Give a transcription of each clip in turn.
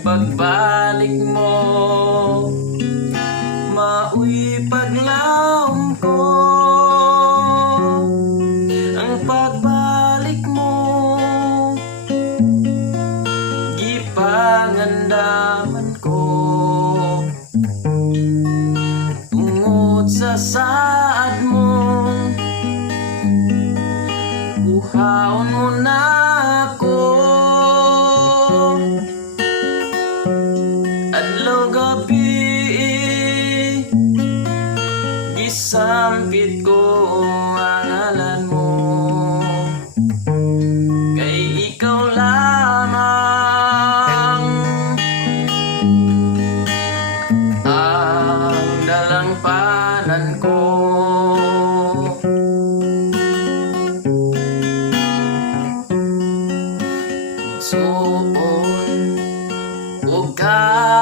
pagbalik mo, mauwi paglaom ko. Ang pagbalik mo, gipangandaman ko. Tungod sa saad mo, buhaon mo na ako. Adlaw gabi, gisampit ko ang ngalan mo. Kay ikaw lamang ang dalangpanan ko. Suon ug kaubanan,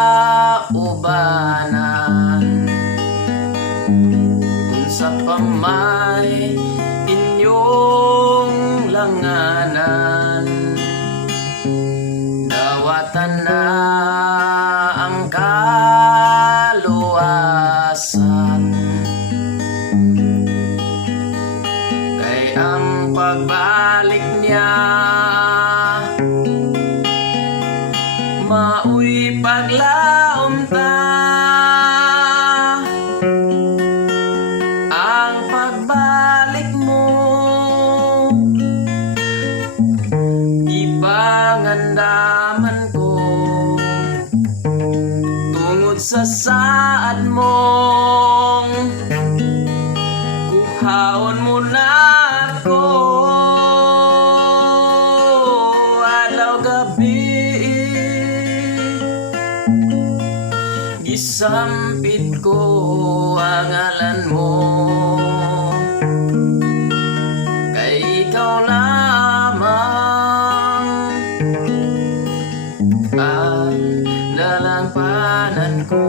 unsa pa may inyong langanan, dawatan na ang kaluwasan. Kay ang pagbalik niya, mauwi paglaom ta. Ang pagbalik mo, gipangandaman ko. Tungod sa saad mong, kuhaon mo na ako. Adlaw gabi, gisampit ko ang ngalan mo. Kay ikaw lamang ang dalangpanan ko.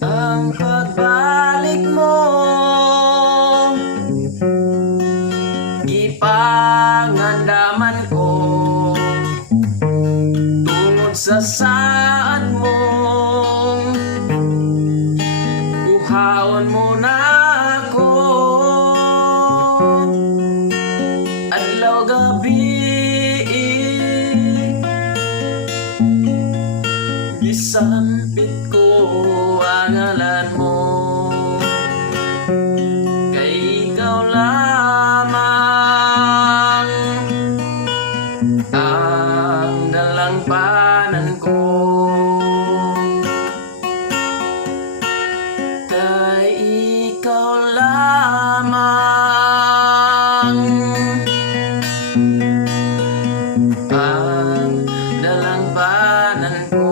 Ang pagbalik mo, gipangandaman ko. Tungod sa saad mong, kuhaon mo na ako. Adlaw gabi, gisampit ko ang ngalan mo. Kay ikaw lamang ang dalangpanan ko. Kay ikaw lamang ang dalangpanan ko.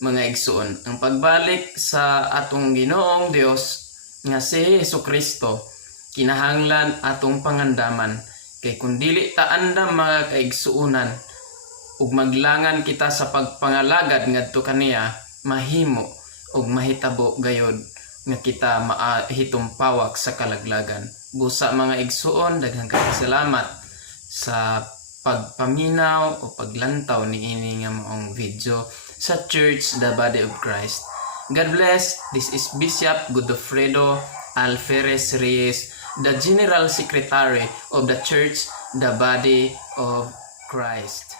Mga igsoon, ang pagbalik sa atong Ginoong Dios nga si Jesucristo, kinahanglan atong pangandaman. Kay kung dili ta andam mga kaigsuunan ug maglangan kita sa pagpangalagad ngadto kaniya, mahimo ug mahitabo gayod nga kita mahitumpawak sa kalaglagan. Busa mga igsuon, daghang salamat sa pagpaminaw o paglantaw niini nga maong video sa Church the Body of Christ. God bless. This is Bishop Godofredo Alferez Reyes, the General Secretary of the Church the Body of Christ.